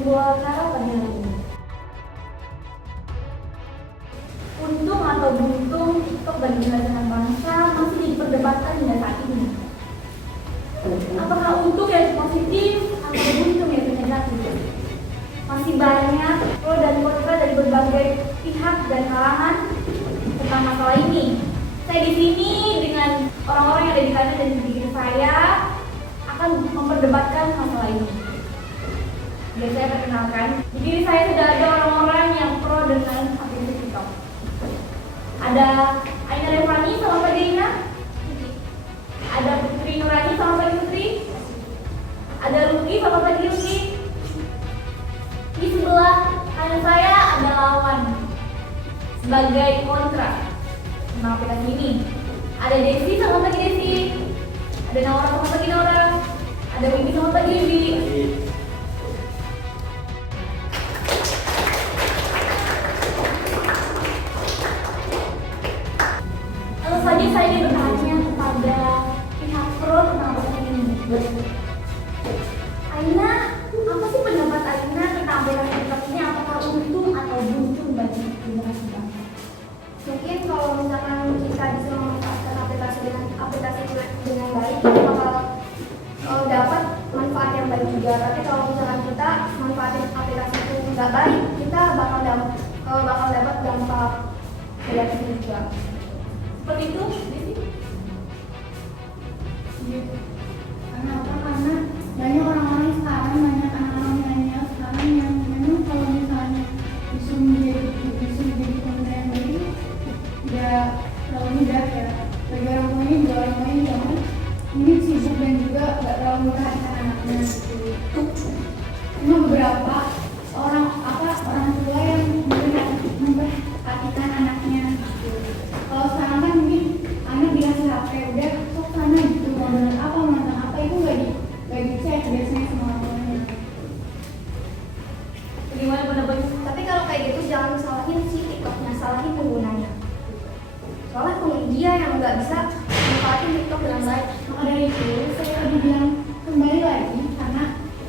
sebuah cara pada hari ini. Untung atau buntung TikTok bagi belasan bangsa masih diperdebatkan hingga saat ini. Apakah untung yang positif atau buntung yang negatif? Masih banyak pro dan kontra dari berbagai pihak dan kalangan tentang masalah ini. Saya di sini dengan orang-orang yang ada di sana dan di diri saya akan memperdebatkan masalah ini. Biar saya perkenalkan, di diri saya sudah ada orang-orang yang pro dengan aplikasi TikTok. Ada Aina Revani, selamat pagi Aina. Ada Putri Nurani, selamat pagi Putri. Ada Ruki, selamat pagi Ruki. Di sebelah kanan saya ada lawan sebagai kontra tentang aplikasi ini. Ada Desi, selamat pagi Desi. Ada Naura, selamat pagi Naura. Ada Wibi, selamat pagi Wibi. Lalu saja saya ingin bertanya kepada pihak pro tentang aplikasi ini. Aina, apa sih pendapat Aina tentang aplikasi TikTok ini? Apakah untung atau buntung bagi generasi bangsa? Mungkin kalau misalkan kita bisa memanfaatkan aplikasi dengan baik, kita bakal dapat manfaat yang baik juga. Tapi kalau misalkan kita manfaatin aplikasi itu nggak baik, kita bakal dapat dampak negatif juga. Seperti itu, Desi? Karena apa? Karena banyak orang-orang sekarang, banyak anak-anak milenial sekarang yang memang kalau misalnya disuruh jadi konten yang baik tidak terlalu mudah ya. Bagi orang tuanya juga orang tuanya jangan mungkin sibuk dan juga nggak terlalu memperhatikan anaknya gitu. Cuma beberapa orang tua yang memperhatikan anaknya gitu. Kalau sekarang kan mungkin anak dikasih HP udah sok sana gitu, mau nonton apa itu nggak dicek biasanya sama orang tuanya. Bagaimana pendapatnya? Tapi kalau kayak gitu jangan salahin si TikToknya, salahin penggunanya. Soalnya dia yang nggak bisa manfaatin TikTok dengan baik. Maka dari itu saya tadi bilang kembali lagi karena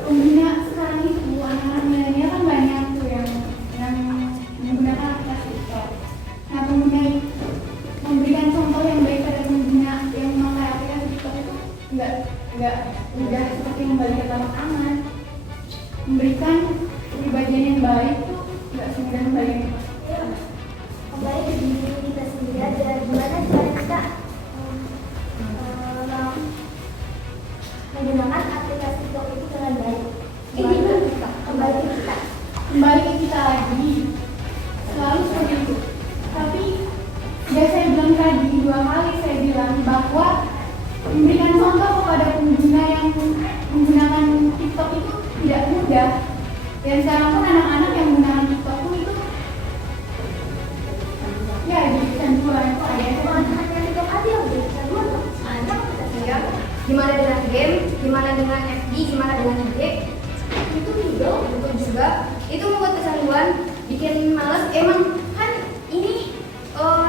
pengguna sekarang itu anak-anak milenial kan banyak tuh yang menggunakan aplikasi TikTok. Nah, pengguna memberikan contoh yang baik pada pengguna yang memakai aplikasi TikTok itu nggak mudah seperti membalik ke tamak aman. Memberikan pribadian yang baik tuh nggak semudah membalik yang Kembali ke diri kita sendiri aja. Gimana cara kita menggunakan aplikasi TikTok itu dengan baik? Kembali ke kita. Kembali ke kita lagi, selalu seperti itu. Tapi sudah saya bilang tadi, 2 kali saya bilang bahwa memberikan contoh kepada pengguna yang menggunakan TikTok itu tidak mudah. Dan sekarang pun anak-anak yang menggunakan TikTok pun itu ya jadi kecanduan. Hanya TikTok aja yang jadi kecanduan. Banyak aplikasinya. Gimana dengan game, gimana dengan FB, gimana dengan IG, itu juga itu membuat kecanduan, bikin males. Emang kan ini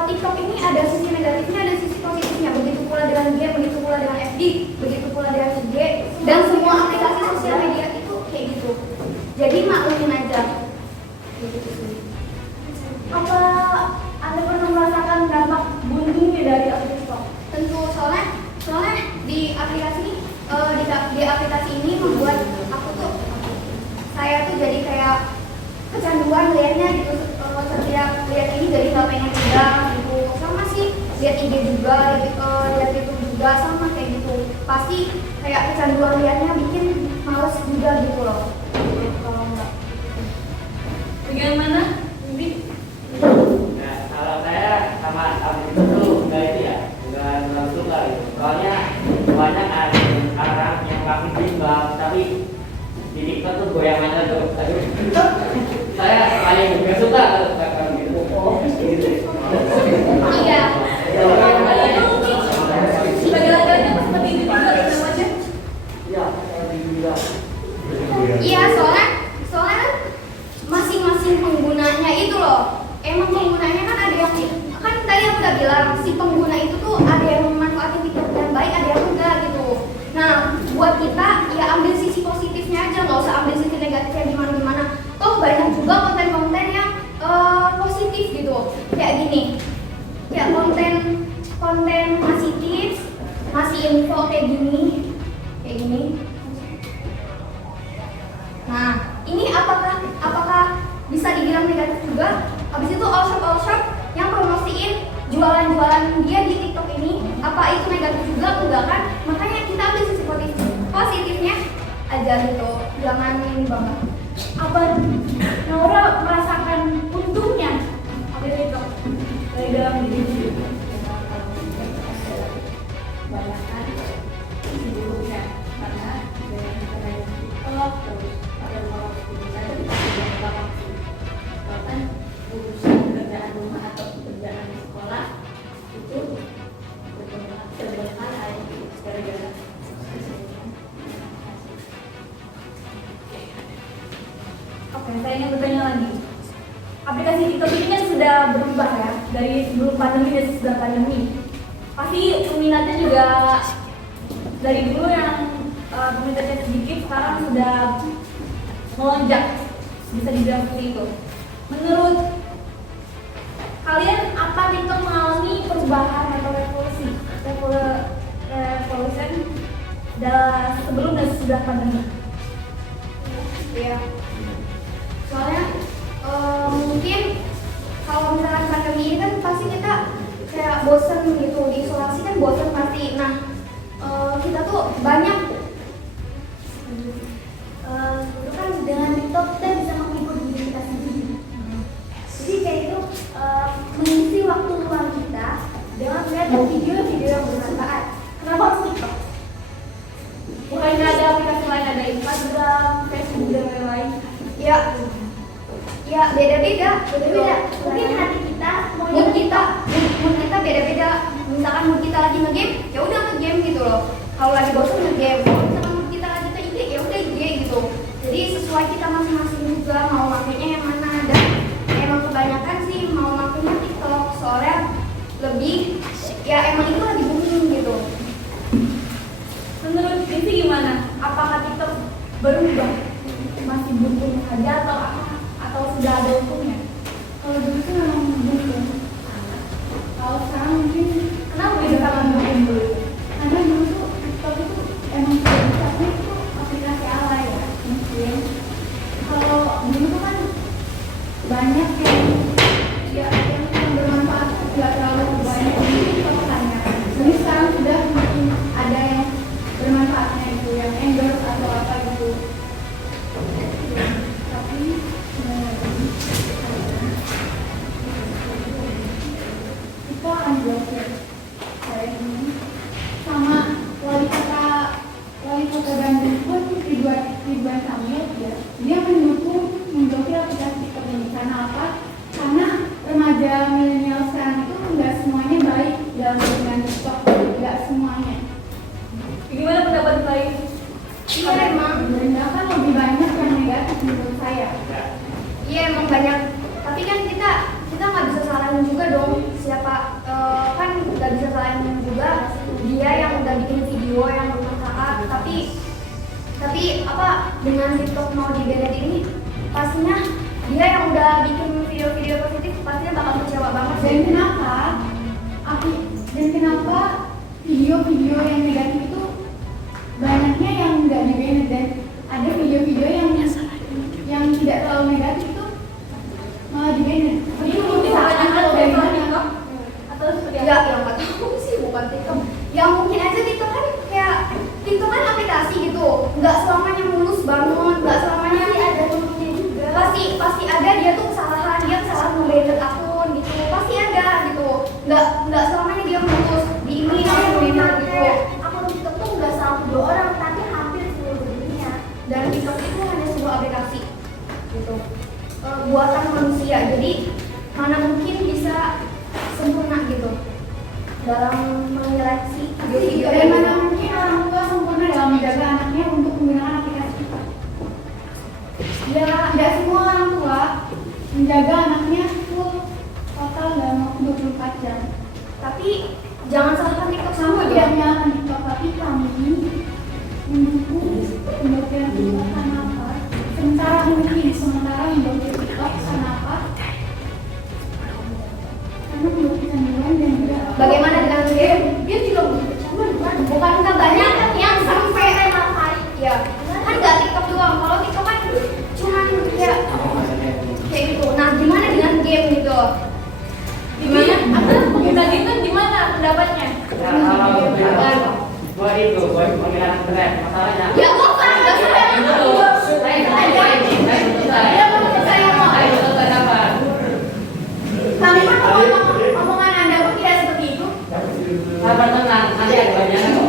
TikTok ini ada sisi negatifnya, ada sisi positifnya. Begitu pula dengan game, begitu pula dengan FB, begitu pula dengan IG, dan semua aplikasi sosial media itu kayak gitu. Jadi maklumin aja. Apa Anda pernah merasakan dampak buntungnya dari aplikasi TikTok? Tentu, soalnya di aplikasi ini membuat saya tuh jadi kayak kecanduan liatnya gitu. Setiap lihat ini jadi nggak pengen udah gitu. Sama sih lihat IG juga, lihat YouTube juga sama kayak gitu. Pasti kayak kecanduan liatnya bikin males juga gitu loh. Kalau enggak. Bagaimana? Wibi? Nah, kalau saya sama aplikasi itu enggak itu ya, enggak suka gitu. Soalnya banyak orang yang pakai bimbang, tapi di TikTok tuh goyangannya tuh, aduh, saya paling nggak suka kalau gitu. Gitu. Iya. Sebagai laki-laki apa seperti itu juga namanya? Iya, kayak dibilang. Iya, soalnya kan masing-masing penggunanya itu loh. Emang penggunanya kan ada yang kan tadi aku udah bilang si pengguna itu tuh ada yang memanfaatkan TikTok dengan baik, ada yang enggak gitu. Nah, buat kita ya ambil sisi positifnya aja, nggak usah ambil sisi negatifnya gimana-gimana. juga. Habis itu all shop yang promosiin jualan-jualan dia di TikTok ini. Apa itu negatif juga? Enggak kan? Makanya kita ambil sisi positifnya aja gitu. Jangan ini banget. Apa Naura merasakan untungnya dari TikTok dari dalam diri? Kebanyakan sibuknya karena dengan internet TikTok terus ada orang bisa itu bisa waktu bahkan urusan pekerjaan rumah atau pekerjaan sekolah itu terbengkalai gara-gara Oke, saya ingin bertanya lagi. Aplikasi TikTok ini kan sudah berubah ya dari sebelum pandemi dan sesudah pandemi. Pasti peminatnya juga dari dulu yang peminatnya sedikit sekarang sudah melonjak, bisa dibilang seperti itu. Menurut kalian apa TikTok mengalami perubahan atau revolusi sebelum dan sesudah pandemi? Iya. Soalnya mungkin kalau misalkan pandemi ini kan pasti kita kayak bosen gitu, diisolasi kan bosen pasti. Nah kita tuh banyak Itu kan dengan TikTok kita bisa menghibur diri kita sendiri. Jadi kayak itu mengisi waktu luang kita dengan melihat video-video yang bermanfaat. Kenapa harus TikTok? Bukannya ada aplikasi lain, ada Instagram, Facebook dan lain-lain. ya beda-beda. Mungkin hati kita mau mood kita beda-beda. Misalkan mood kita lagi nge-game, ya udah nge-game gitu loh. Kalau lagi bosan nge-game, kalau misalkan mood kita lagi ke IG, ya udah IG gitu. Jadi sesuai kita masing-masing juga mau makainya yang mana. Dan emang kebanyakan sih mau makainya TikTok, soalnya lebih ya emang itu lagi booming gitu. Menurut Vivi gimana? Apakah TikTok berubah? Masih buntung aja atau sudah ada untungnya? kalau dulu tuh memang buntung. Kalau sekarang mungkin Kenapa bisa sangat buntung dulu? karena dulu tuh TikTok itu emang sebenarnya itu aplikasi alay ya mungkin. Kalau dulu tuh kan banyak yang bermanfaat nggak terlalu banyak di TikTok kan ya. Jadi sekarang sudah makin ada yang bermanfaatnya itu yang endorse atau apa gitu. Tapi kita akan blokir saya ini sama wali kota Bandung pun Ridwan Kamil ya dia mendukung memblokir aplikasi TikTok ini. Karena apa? Karena remaja milenial sekarang itu nggak semuanya baik dalam penggunaan TikTok, nggak semuanya. Gimana pendapat lain? Iya emang. Kan lebih banyak yang negatif menurut saya. Iya emang banyak. Tapi kan kita nggak bisa salahin juga dong siapa kan nggak bisa salahin juga dia yang udah bikin video yang bermanfaat. Tapi apa dengan TikTok mau di-ban ini pastinya dia yang udah bikin video-video positif pastinya bakal kecewa banget sih. Dan kenapa video-video yang negatif itu banyaknya yang nggak di-ban dan ada video-video yang tidak terlalu negatif itu malah di-ban. Ini mungkin kebanyakan dari TikTok atau seperti Ya, apa? yang nggak tahu sih bukan TikTok. Yang mungkin aja TikTok kan kayak TikTok kan aplikasi gitu. Nggak selamanya mulus banget, nggak selamanya ada turunnya juga. Pasti ada dia tuh kesalahan, dia kesalahan nge-ban akun gitu. Pasti ada gitu. Nggak selamanya dia mulus di ini gitu. Akun TikTok tuh nggak sama 2 orang, tapi hampir seluruh dunia. Dan TikTok itu hanya sebuah aplikasi gitu. Buatan manusia. Jadi mana mungkin bisa sempurna gitu dalam menyeleksi video-video. Dan mana mungkin orang tua sempurna dalam menjaga anaknya untuk menggunakan aplikasi TikTok. Ya, tidak semua orang tua menjaga anaknya full total dalam waktu 24 jam. Tapi jangan salahkan TikTok Sama semua tidak dong. menyalahkan TikTok, tapi kami mendukung pemblokiran TikTok karena apa? Sementara memblokir TikTok karena apa? Karena menurut kecanduan dan juga Bagaimana dengan game? Dia juga bukan kebanyakan yang sampai 6 hari. Ya, kan nggak TikTok doang. Kalau TikTok kan cuman ya kayak gitu. Nah, gimana dengan game gitu. Gimana? Apa pengguna game kan gimana pendapatnya? Ya, kalau buat itu, buat penggunaan internet, masalahnya. Ya kok kan nggak sampai Kami mah omongan Anda pun tidak seperti itu. Sabar tenang, nanti ada banyak kok.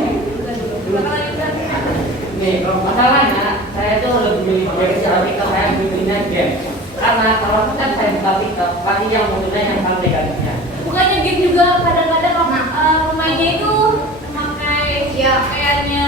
Nih, masalahnya saya tuh lebih milih game secara TikTok, saya milihnya game. Karena kalau kan saya buka TikTok, pasti yang munculnya yang paling negatifnya. Bukannya game juga kadang-kadang pemainnya itu memakai ya. kayaknya.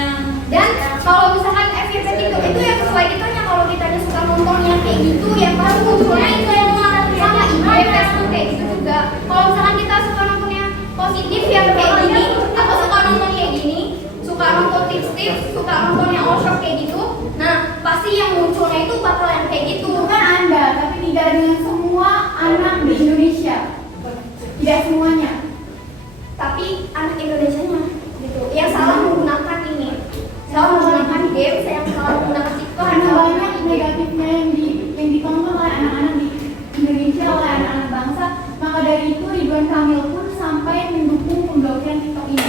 Dan kalau misalkan FYP TikTok itu ya sesuai kitanya, kalau kita suka nonton yang kayak gitu ya baru munculnya itu yang sama IG Facebook kayak gitu juga. Kalau misalkan kita suka nonton yang positif yang kayak gini, atau suka nonton kayak gini, suka nonton tips-tips, suka nonton yang all shop kayak gitu, nah pasti yang munculnya itu bakal yang kayak gitu. Bukan Anda, tapi tidak dengan semua anak di Indonesia. Tidak semuanya. Tapi anak Indonesianya gitu yang salah menggunakan ini, salah menggunakan game, yang salah menggunakan TikTok, Karena banyak negatifnya yang ditonton oleh anak-anak di Indonesia, oleh anak-anak bangsa. Maka dari itu Ridwan Kamil pun sampai mendukung pemblokiran TikTok ini.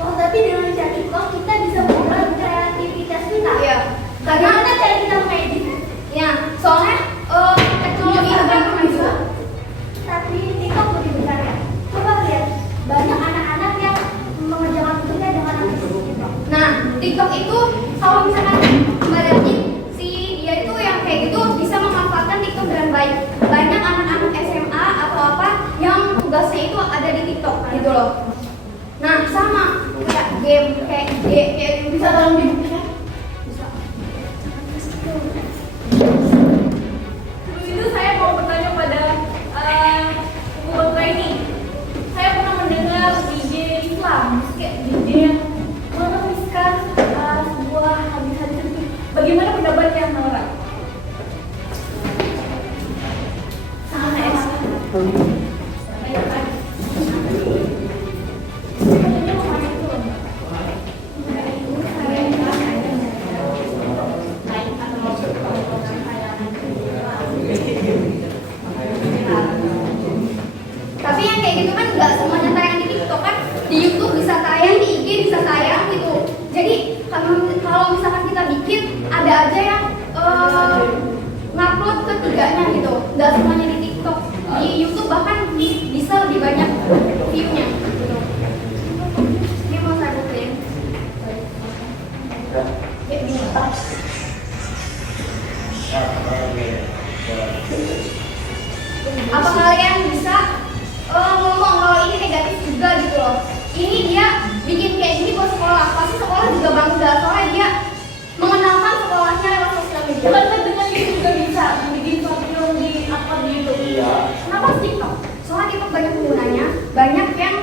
Oh, tapi dengan cara TikTok kita bisa mengubah kreativitas kita. ya Karena karena ada cara kita mengedit. ya soalnya teknologi itu kan maju. Tapi TikTok lebih besar ya. Coba lihat, banyak anak-anak yang mengerjakan tugasnya dengan aktif TikTok. Nah TikTok itu kalau misalkan berarti si dia itu yang kayak gitu bisa memanfaatkan TikTok dengan baik. Banyak anak-anak SMA atau apa yang tugasnya itu ada di TikTok gitu loh. Nah sama kayak game kayak Bisa tolong dibuktikan? Terus itu saya mau bertanya pada Bu Bapak ini. Saya pernah mendengar DJ Islam, kayak DJ yang menuliskan sebuah hadis-hadis itu. Bagaimana pendapatnya Nora? Sangat enak. tapi yang kayak gitu kan nggak semuanya tayang di TikTok kan, di YouTube bisa tayang, di IG bisa tayang gitu. Jadi kalau misalkan kita bikin ada aja yang ngupload ketiganya gitu, nggak semuanya di TikTok, di YouTube bahkan bisa lebih banyak view-nya gitu. Ini mau saya buktiin. Ya, gini. Apa kalian bisa ngomong kalau ini negatif juga gitu loh? Ini dia bikin kayak gini buat sekolah, pasti sekolah juga bangga soalnya dia mengenalkan sekolahnya lewat sosial media. Bukan dengan itu juga bisa bikin suatu film di upload di YouTube. Iya. Kenapa TikTok? Soalnya TikTok banyak penggunanya, banyak yang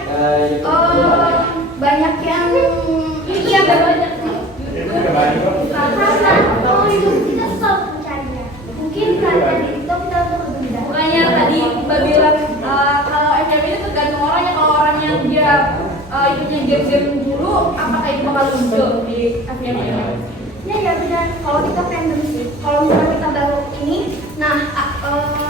iya banyak. Karena kalau itu kita susah mencarinya. Mungkin karena di TikTok kita untuk lebih mudah. Makanya tadi Mbak bilang kalau FYP itu tergantung orangnya. Kalau orangnya dia ikutnya game-game dulu, apakah itu bakal muncul di FYP? Ya benar. Kalau TikTok random sih. Kalau misalnya kita baru ini, nah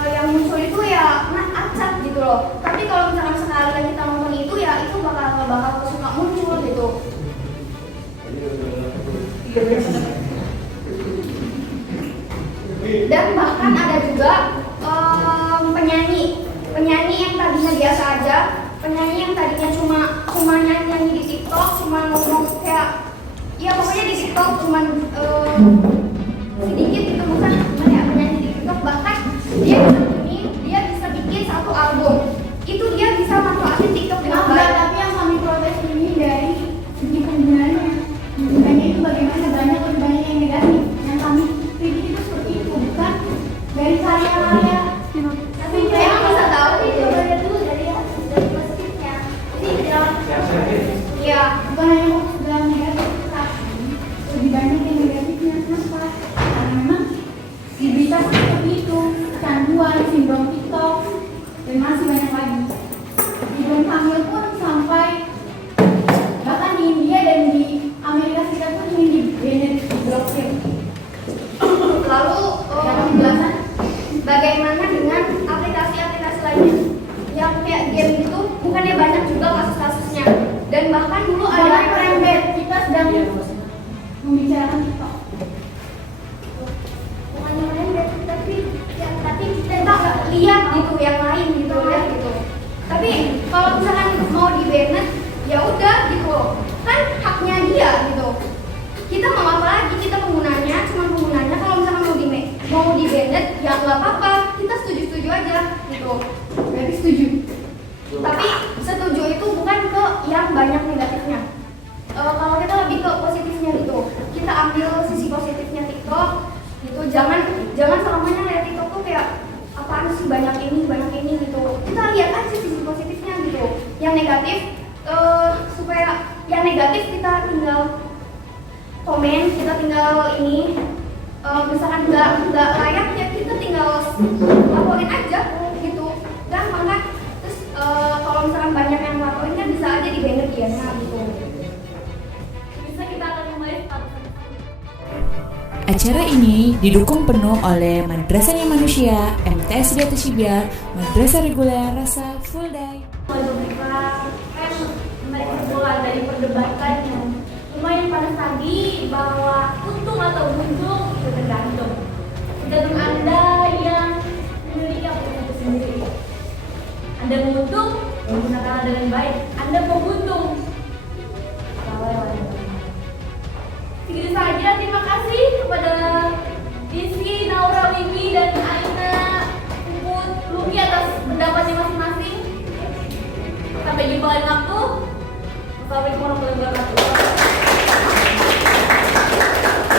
yang muncul itu ya acak gitu loh. Tapi kalau misalkan sekali yang kita nonton itu ya itu bakal suka muncul gitu. Dan bahkan ada juga penyanyi yang tadinya biasa aja, penyanyi yang tadinya cuma nyanyi di TikTok, cuma ngomong kayak ya pokoknya di TikTok cuma sedikit gitu, misalnya gimana ya, penyanyi di TikTok bahkan dia bisa bikin satu album, itu dia bisa manfaatin TikTok dengan Enggak, baik. tapi yang kami protes ini dari segi penggunaannya. Penggunaannya itu bagaimana banyak lebih banyak yang negatif. Yang kami kritik itu seperti itu, bukan dari karya-karya. Tapi emang bisa tahu Tapi gitu. coba lihat dulu dari positifnya. Jadi Iya. Bukan hanya fokus dalam negatif, tapi lebih banyak yang negatifnya. Kenapa? Karena memang di berita seperti itu, kecanduan, sindrom TikTok, dan masih banyak lagi. Ridwan Kamil pun sampai bahkan di India dan di Amerika Serikat pun ingin diblokir. Lalu Yang penjelasan bagaimana dengan aplikasi-aplikasi Bahkan dulu Jangan ada merembet, kita sedang membicarakan TikTok. bukannya merembet, tapi kita lihat gitu yang lain gitu ya gitu. Tapi kalau misalkan mau di banned, ya udah gitu, kan haknya dia gitu. Kita mau apa lagi, kita penggunanya, cuma penggunanya. Kalau misalkan mau di banned, ya nggak apa-apa, kita setuju aja gitu. Berarti setuju. Tapi setuju itu bukan ke yang banyak negatifnya. Kalau kita lebih ke positifnya gitu, kita ambil sisi positifnya TikTok gitu. Jangan selamanya lihat TikTok tuh kayak apaan sih, banyak ini gitu. Kita lihat aja sisi positifnya gitu. Yang negatif supaya yang negatif kita tinggal komen, kita tinggal ini. Misalkan nggak layak ya kita tinggal laporin aja gitu. Gampang kan? Terus kalau misalkan banyak yang laporin kan bisa aja di banned dianya gitu. Bisa kita akan kembali Acara ini didukung penuh oleh Madrasahnya Manusia, MTS Sediatun Syibiar, Madrasah Reguler Rasa Full Day. mereka menarik bola dari perdebatan yang lumayan panas tadi, bahwa untung atau buntung itu tergantung Anda yang memiliki apapun itu sendiri. Anda menguntung, menggunakan dengan baik. Anda mau buntung, segitu saja. Terima kasih kepada Rizky, Naura, Wiwi, dan Aina, Puput, Luki atas pendapatnya masing-masing. Sampai jumpa lain waktu. Assalamualaikum warahmatullahi wabarakatuh.